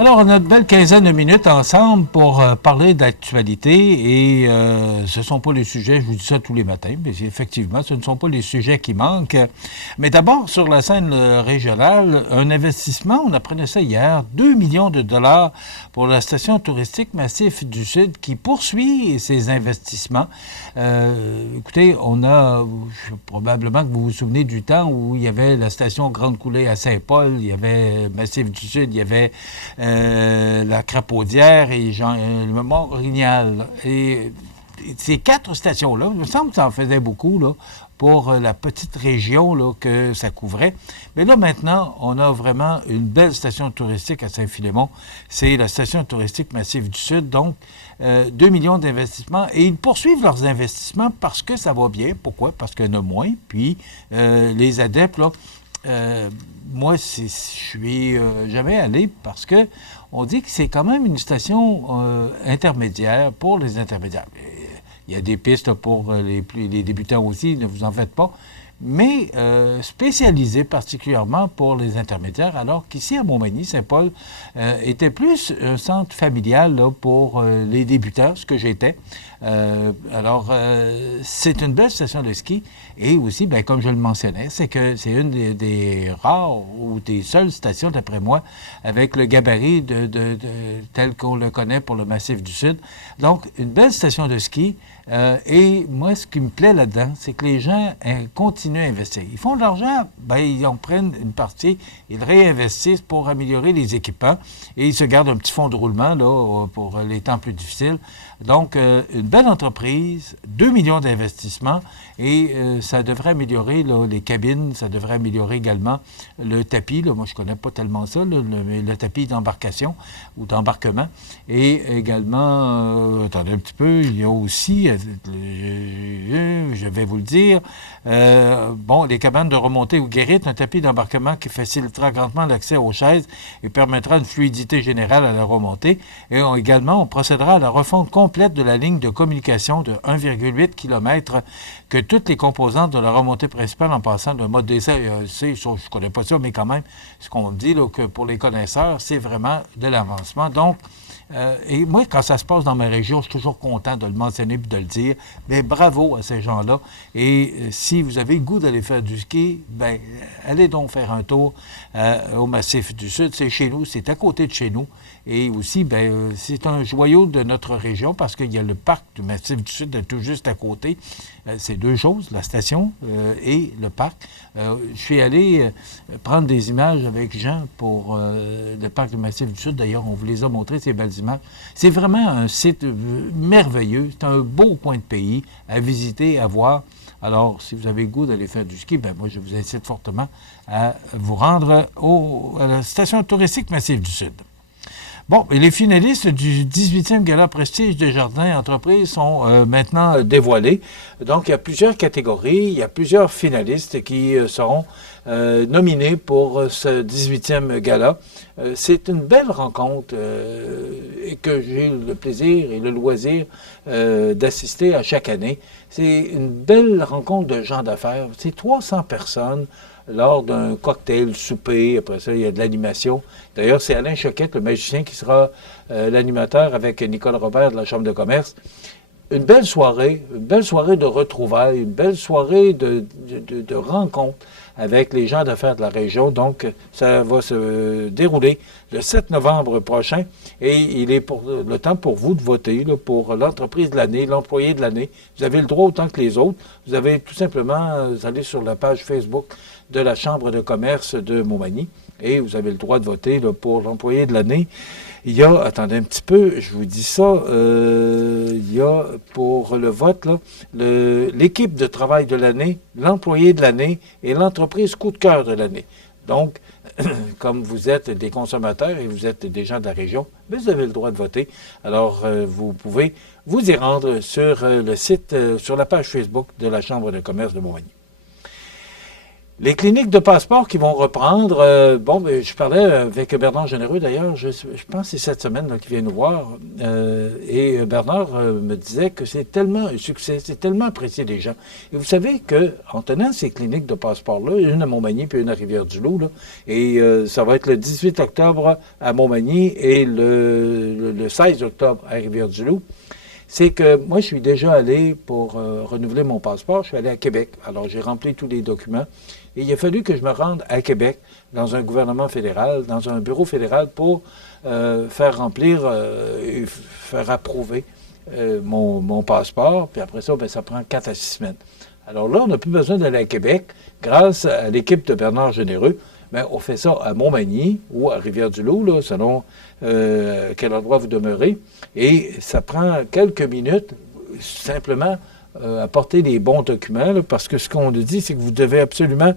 Alors, on a une belle quinzaine de minutes ensemble pour parler d'actualité et ce ne sont pas les sujets, je vous dis ça tous les matins, mais effectivement, ce ne sont pas les sujets qui manquent. Mais d'abord, sur la scène régionale, un investissement, on apprenait ça hier, 2 millions de dollars pour la station touristique Massif du Sud qui poursuit ses investissements. Écoutez, on a, probablement que vous vous souvenez du temps où il y avait la station Grande Coulée à Saint-Paul, il y avait Massif du Sud, il y avait la Crapaudière et le Mont-Rignal. Et ces 4 stations-là, il me semble que ça en faisait beaucoup là, pour la petite région là, que ça couvrait. Mais là, maintenant, on a vraiment une belle station touristique à Saint-Philémon. C'est la station touristique Massif du Sud, donc 2 millions d'investissements. Et ils poursuivent leurs investissements parce que ça va bien. Pourquoi? Parce qu'il y en a moins. Puis, les adeptes, là, moi, je suis jamais allé parce que on dit que c'est quand même une station intermédiaire pour les intermédiaires. Il y a des pistes pour les débutants aussi, ne vous en faites pas, mais spécialisée particulièrement pour les intermédiaires, alors qu'ici à Montmagny, Saint-Paul était plus un centre familial là, pour les débutants, ce que j'étais. Alors, c'est une belle station de ski et aussi, bien, comme je le mentionnais, c'est que c'est une des rares ou des seules stations, d'après moi, avec le gabarit tel qu'on le connaît pour le Massif du Sud. Donc, une belle station de ski. Et moi, ce qui me plaît là-dedans, c'est que les gens continuent à investir. Ils font de l'argent, bien, ils en prennent une partie, ils réinvestissent pour améliorer les équipements et ils se gardent un petit fonds de roulement là, pour les temps plus difficiles. Donc, une belle entreprise, 2 millions d'investissements et ça devrait améliorer là, les cabines, ça devrait améliorer également le tapis. Là, moi, je ne connais pas tellement ça, là, le tapis d'embarcation ou d'embarquement. Et également, attendez un petit peu, il y a aussi, je vais vous le dire, bon, les cabanes de remontée ou guérites, un tapis d'embarquement qui facilitera grandement l'accès aux chaises et permettra une fluidité générale à la remontée. Et également, on procédera à la refonte complète de la ligne de communication de 1,8 km que toutes les composantes de la remontée principale en passant d'un mode d'essai, je ne connais pas ça, mais quand même, ce qu'on me dit, là, que pour les connaisseurs, c'est vraiment de l'avancement. Donc, et moi, quand ça se passe dans ma région, je suis toujours content de le mentionner et de le dire. Mais bravo à ces gens-là. Et si vous avez le goût d'aller faire du ski, bien, allez donc faire un tour au Massif du Sud. C'est chez nous, c'est à côté de chez nous. Et aussi, bien, c'est un joyau de notre région parce qu'il y a le parc du Massif du Sud tout juste à côté. C'est deux choses, la station et le parc. Je suis allé prendre des images avec Jean pour le parc du Massif du Sud. D'ailleurs, on vous les a montrées, ces belles images. C'est vraiment un site merveilleux. C'est un beau coin de pays à visiter, à voir. Alors, si vous avez le goût d'aller faire du ski, bien, moi, je vous incite fortement à vous rendre à la station touristique Massif du Sud. Bon, et les finalistes du 18e Gala Prestige des Jardins Entreprises sont maintenant dévoilés. Donc, il y a plusieurs catégories, il y a plusieurs finalistes qui seront nominés pour ce 18e Gala. C'est une belle rencontre et que j'ai le plaisir et le loisir d'assister à chaque année. C'est une belle rencontre de gens d'affaires. C'est 300 personnes lors d'un cocktail, souper. Après ça, il y a de l'animation. D'ailleurs, c'est Alain Choquette, le magicien, qui sera l'animateur avec Nicole Robert de la Chambre de commerce. Une belle soirée de retrouvailles, une belle soirée de rencontres avec les gens d'affaires de la région. Donc, ça va se dérouler le 7 novembre prochain et il est le temps pour vous de voter là, pour l'entreprise de l'année, l'employé de l'année. Vous avez le droit autant que les autres. Vous avez tout simplement, vous allez sur la page Facebook de la Chambre de commerce de Montmagny et vous avez le droit de voter là, pour l'employé de l'année. Il y a, attendez un petit peu, je vous dis ça, il y a pour le vote, là, l'équipe de travail de l'année, l'employé de l'année et l'entreprise coup de cœur de l'année. Donc, comme vous êtes des consommateurs et vous êtes des gens de la région, bien, vous avez le droit de voter. Alors, vous pouvez vous y rendre sur le site, sur la page Facebook de la Chambre de commerce de Montmagny. Les cliniques de passeport qui vont reprendre, ben, je parlais avec Bernard Généreux d'ailleurs, je pense que c'est cette semaine qu'il vient nous voir, et Bernard me disait que c'est tellement un succès, c'est tellement apprécié des gens. Et vous savez qu'en tenant ces cliniques de passeport-là, une à Montmagny puis une à Rivière-du-Loup, là, et ça va être le 18 octobre à Montmagny et le 16 octobre à Rivière-du-Loup, c'est que moi, je suis déjà allé pour renouveler mon passeport, je suis allé à Québec. Alors, j'ai rempli tous les documents. Et il a fallu que je me rende à Québec, dans un gouvernement fédéral, dans un bureau fédéral, pour faire remplir et faire approuver mon passeport. Puis après ça, ben, ça prend 4 à 6 semaines. Alors là, on n'a plus besoin d'aller à Québec. Grâce à l'équipe de Bernard Généreux, ben, on fait ça à Montmagny ou à Rivière-du-Loup, là, selon quel endroit vous demeurez. Et ça prend quelques minutes, simplement, apporter les bons documents, là, parce que ce qu'on nous dit, c'est que vous devez absolument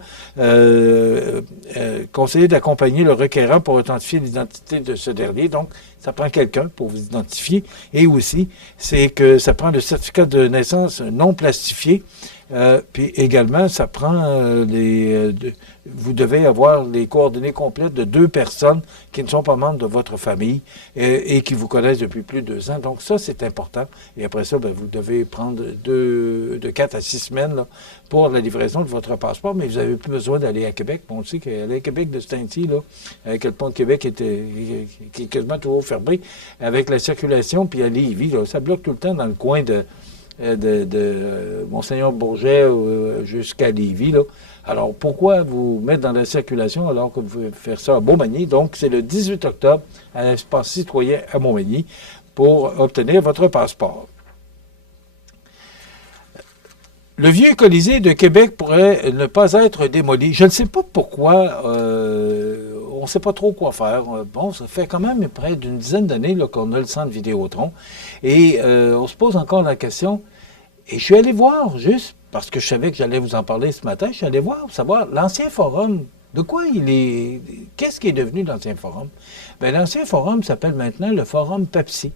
conseiller d'accompagner le requérant pour authentifier l'identité de ce dernier. Donc, ça prend quelqu'un pour vous identifier. Et aussi, c'est que ça prend le certificat de naissance non plastifié. Puis également, ça prend vous devez avoir les coordonnées complètes de 2 personnes qui ne sont pas membres de votre famille et qui vous connaissent depuis plus de 2 ans. Donc ça, c'est important. Et après ça, ben, vous devez prendre de 4 à 6 semaines là, pour la livraison de votre passeport, mais vous n'avez plus besoin d'aller à Québec. On sait qu'aller à Québec de ce temps-ci, là, avec le pont de Québec qui est quasiment toujours fermé, avec la circulation, puis à Lévis, là, ça bloque tout le temps dans le coin de Monseigneur Bourget jusqu'à Lévis, là. Alors, pourquoi vous mettre dans la circulation alors que vous pouvez faire ça à Montmagny? Donc, c'est le 18 octobre à l'Espace citoyen à Montmagny pour obtenir votre passeport. Le vieux Colisée de Québec pourrait ne pas être démoli. Je ne sais pas pourquoi, on ne sait pas trop quoi faire. Bon, ça fait quand même près d'une dizaine d'années qu'on a le centre Vidéotron. Et on se pose encore la question. Et je suis allé voir, juste parce que je savais que j'allais vous en parler ce matin, je suis allé voir, savoir l'ancien forum, de quoi il est... Qu'est-ce qui est devenu l'ancien forum? Bien, l'ancien forum s'appelle maintenant le Forum Pepsi.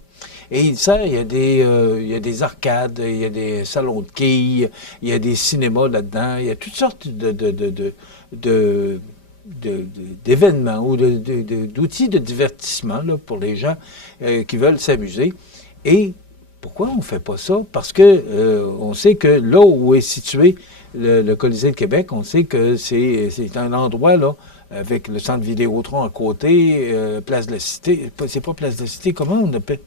Et il sert, il y a des arcades, il y a des salons de quilles, il y a des cinémas là-dedans, il y a toutes sortes d'événements ou d'outils de divertissement là, pour les gens qui veulent s'amuser. Et pourquoi on ne fait pas ça? Parce que on sait que là où est situé le Colisée de Québec, on sait que c'est un endroit là, avec le centre Vidéotron à côté, Place de la Cité. C'est pas Place de la Cité, comment on appelle?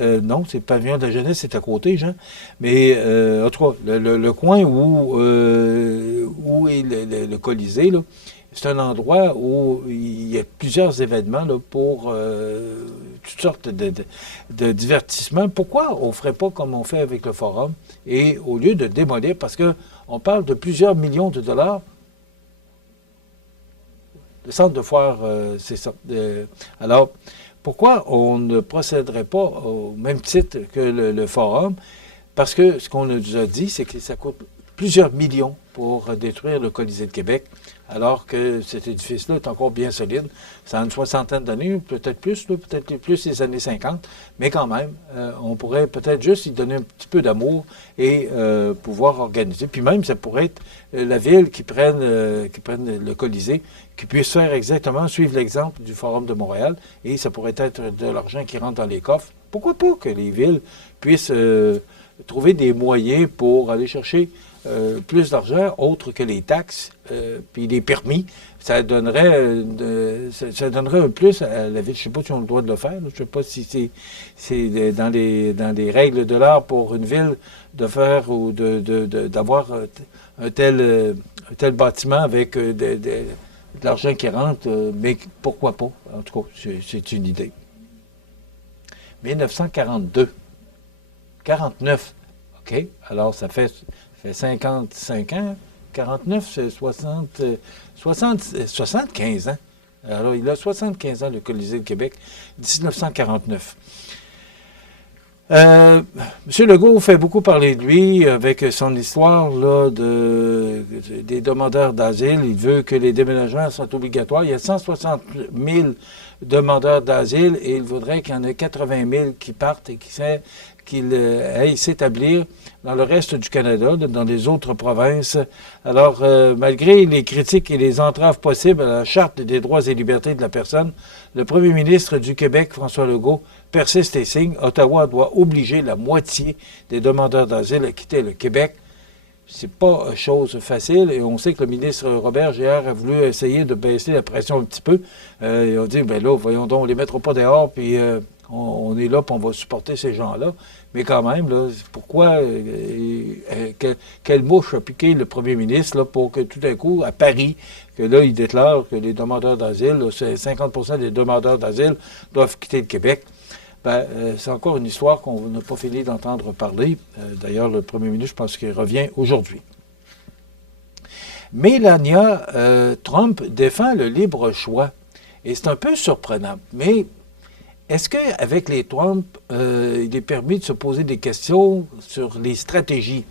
Non, c'est Pavillon de la Jeunesse, c'est à côté, Jean. Mais, en tout cas, le coin où est le Colisée, là, c'est un endroit où il y a plusieurs événements là, pour toutes sortes de divertissements. Pourquoi on ne ferait pas comme on fait avec le Forum et au lieu de démolir, parce qu'on parle de plusieurs millions de dollars, le centre de foire, c'est ça. Alors, pourquoi on ne procéderait pas au même titre que le Forum? Parce que ce qu'on nous a dit, c'est que ça coûte plusieurs millions pour détruire le Colisée de Québec, alors que cet édifice-là est encore bien solide. Ça a une soixantaine d'années, peut-être plus les années 50, mais quand même, on pourrait peut-être juste y donner un petit peu d'amour et pouvoir organiser. Puis même, ça pourrait être la ville qui prenne le Colisée, qui puisse faire exactement, suivre l'exemple du Forum de Montréal, et ça pourrait être de l'argent qui rentre dans les coffres. Pourquoi pas que les villes puissent trouver des moyens pour aller chercher plus d'argent, autre que les taxes, puis les permis. Ça donnerait un plus à la ville. Je ne sais pas si on a le droit de le faire. Là. Je ne sais pas si c'est dans les règles de l'art pour une ville de faire ou d'avoir un tel bâtiment avec de l'argent qui rentre, mais pourquoi pas? En tout cas, c'est une idée. 1942. 49. OK? Alors, ça fait 55 ans. 49, c'est 75 ans. Alors, il a 75 ans, le Colisée de Québec, 1949. M. Legault fait beaucoup parler de lui avec son histoire là, des demandeurs d'asile. Il veut que les déménagements soient obligatoires. Il y a 160 000 demandeurs d'asile et il voudrait qu'il y en ait 80 000 qui partent et qu'il aille s'établir dans le reste du Canada, dans les autres provinces. Alors, malgré les critiques et les entraves possibles à la Charte des droits et libertés de la personne, le premier ministre du Québec, François Legault, persiste et signe. Ottawa doit obliger la moitié des demandeurs d'asile à quitter le Québec. C'est pas chose facile et on sait que le ministre Robert Girard a voulu essayer de baisser la pression un petit peu. Ils ont dit, ben là, voyons donc, on les mettra pas dehors, puis on est là, puis on va supporter ces gens-là. Mais quand même, là, pourquoi, quelle mouche a piqué le premier ministre là, pour que tout d'un coup, à Paris, que là, il déclare que les demandeurs d'asile, 50% des demandeurs d'asile doivent quitter le Québec. Ben, c'est encore une histoire qu'on n'a pas fini d'entendre parler. D'ailleurs, le premier ministre, je pense qu'il revient aujourd'hui. Mélania Trump défend le libre choix. Et c'est un peu surprenant. Mais est-ce qu'avec les Trump, il est permis de se poser des questions sur les stratégies?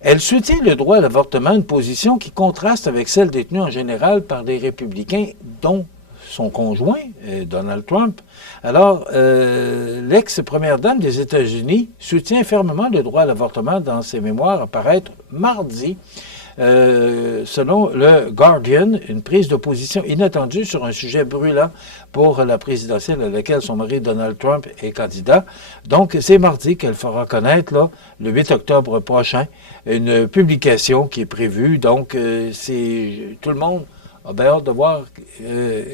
Elle soutient le droit à l'avortement, une position qui contraste avec celle détenue en général par les républicains, dont son conjoint, Donald Trump. Alors, l'ex-première dame des États-Unis soutient fermement le droit à l'avortement dans ses mémoires à paraître mardi. Selon le Guardian, une prise de position inattendue sur un sujet brûlant pour la présidentielle à laquelle son mari Donald Trump est candidat. Donc, c'est mardi qu'elle fera connaître, là, le 8 octobre prochain, une publication qui est prévue. Donc, c'est tout le monde a bien hâte de voir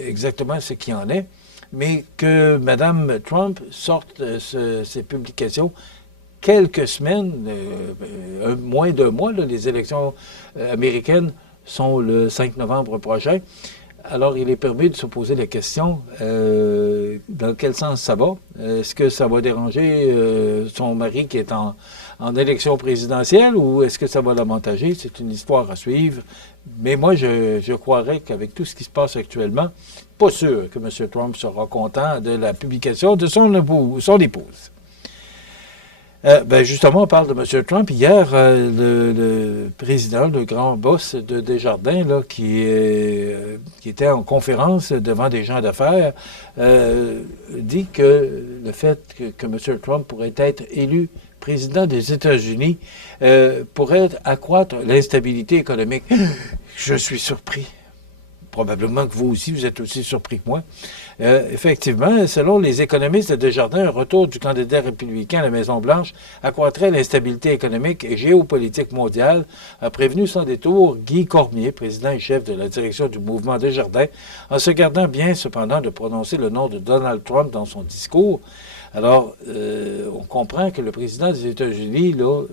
exactement ce qu'il en est, mais que Mme Trump sorte ces publications quelques semaines, moins d'un mois, là, les élections américaines sont le 5 novembre prochain. Alors, il est permis de se poser la question, dans quel sens ça va? Est-ce que ça va déranger son mari qui est en élection présidentielle ou est-ce que ça va l'avantager? C'est une histoire à suivre. Mais moi, je croirais qu'avec tout ce qui se passe actuellement, pas sûr que M. Trump sera content de la publication de son épouse. Ben justement, on parle de M. Trump. Hier, le président, le grand boss de Desjardins, là, qui était en conférence devant des gens d'affaires, dit que le fait que M. Trump pourrait être élu président des États-Unis pourrait accroître l'instabilité économique. Je suis surpris. Probablement que vous aussi, vous êtes aussi surpris que moi. Effectivement, selon les économistes de Desjardins, un retour du candidat républicain à la Maison-Blanche accroîtrait l'instabilité économique et géopolitique mondiale, a prévenu sans détour Guy Cormier, président et chef de la direction du mouvement Desjardins, en se gardant bien cependant de prononcer le nom de Donald Trump dans son discours. Alors, on comprend que le président des États-Unis, là,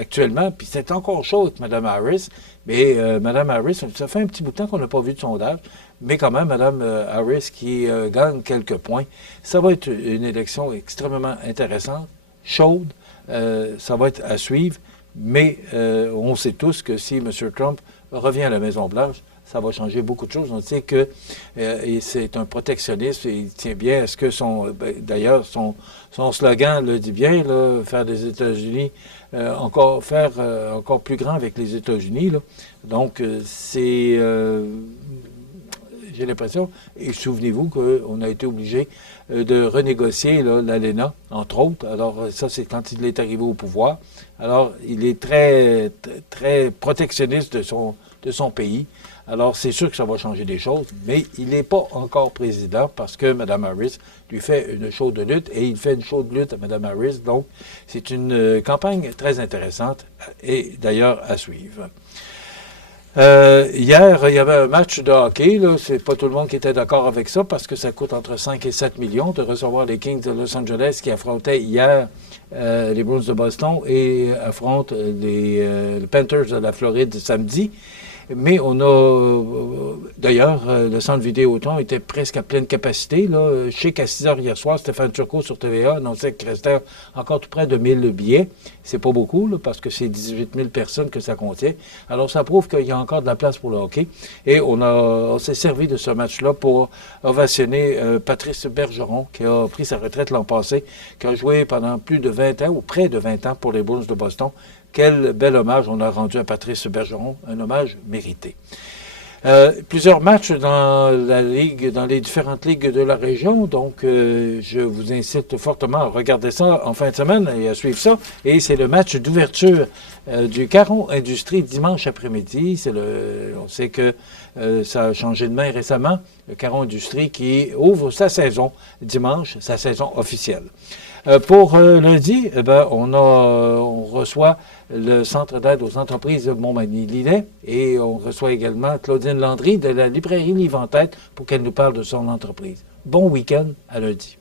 actuellement, puis c'est encore chaud avec Mme Harris, mais Mme Harris, ça fait un petit bout de temps qu'on n'a pas vu de sondage, mais quand même, Mme Harris qui gagne quelques points. Ça va être une élection extrêmement intéressante, chaude, ça va être à suivre, mais on sait tous que si M. Trump revient à la Maison-Blanche, ça va changer beaucoup de choses. On sait que c'est un protectionniste et il tient bien à ce que d'ailleurs, son slogan le dit bien, là, faire des États-Unis, encore plus grand avec les États-Unis. Là. Donc, j'ai l'impression, et souvenez-vous qu'on a été obligé de renégocier l'ALENA, entre autres. Alors, ça, c'est quand il est arrivé au pouvoir. Alors, il est très, très protectionniste de son pays. Alors, c'est sûr que ça va changer des choses, mais il n'est pas encore président parce que Mme Harris lui fait une chaude lutte et il fait une chaude lutte à Mme Harris. Donc, c'est une campagne très intéressante et d'ailleurs à suivre. Hier, il y avait un match de hockey. Là. C'est pas tout le monde qui était d'accord avec ça parce que ça coûte entre 5 et 7 millions de recevoir les Kings de Los Angeles qui affrontaient hier les Bruins de Boston et affrontent les Panthers de la Floride samedi. Mais on a, d'ailleurs, le centre Vidéotron était presque à pleine capacité. Là. Je sais qu'à 6 heures hier soir, Stéphane Turcot sur TVA annonçait qu'il restait encore tout près de 1000 billets. C'est pas beaucoup, là, parce que c'est 18 000 personnes que ça contient. Alors, ça prouve qu'il y a encore de la place pour le hockey. Et on s'est servi de ce match-là pour ovationner Patrice Bergeron, qui a pris sa retraite l'an passé, qui a joué pendant plus de 20 ans, ou près de 20 ans, pour les Bruins de Boston. Quel bel hommage on a rendu à Patrice Bergeron, un hommage mérité. Plusieurs matchs dans la ligue, dans les différentes ligues de la région. Donc, je vous incite fortement à regarder ça en fin de semaine et à suivre ça. Et c'est le match d'ouverture du Caron Industrie dimanche après-midi. On sait que ça a changé de main récemment. Le Caron Industrie qui ouvre sa saison dimanche, sa saison officielle. Pour lundi, on reçoit le Centre d'aide aux entreprises de Montmagny-Lillet et on reçoit également Claudine Landry de la librairie Livre en Tête pour qu'elle nous parle de son entreprise. Bon week-end, à lundi.